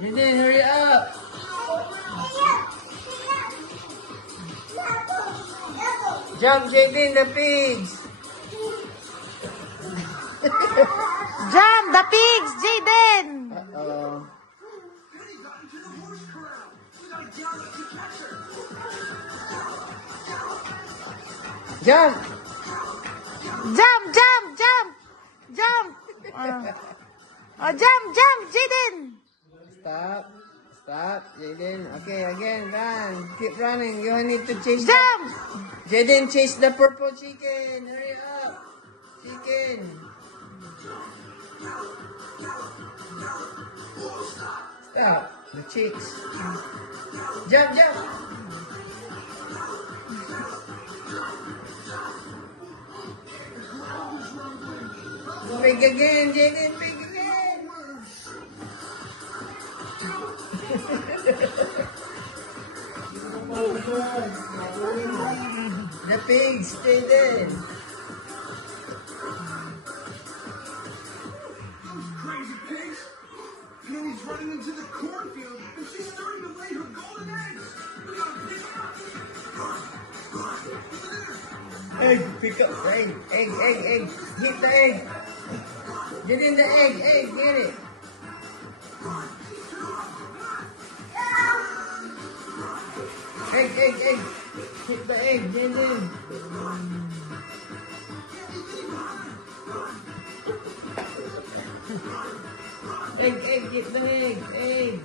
Jaden, hurry up! Jump, Jaden, the pigs! Jump, the pigs, Jaden! Uh-oh. Jump! Jump, jump, jump! Jump! Jump, Jaden! Stop. Stop, Jaden. Okay, again, run. Keep running. You need to chase. Jump! Jaden, chase the purple chicken. Hurry up. Chicken. Stop. The chicks. Jump, jump. Big again, Jaden. Big again. The pigs, Jaden. Crazy pigs! Penny's running into the cornfield and she's starting to lay her golden eggs! We gotta pick her up! Egg, pick up egg, egg. Get the egg. Get in the egg, get it. Egg. Hit the egg, get in. Egg, get the egg.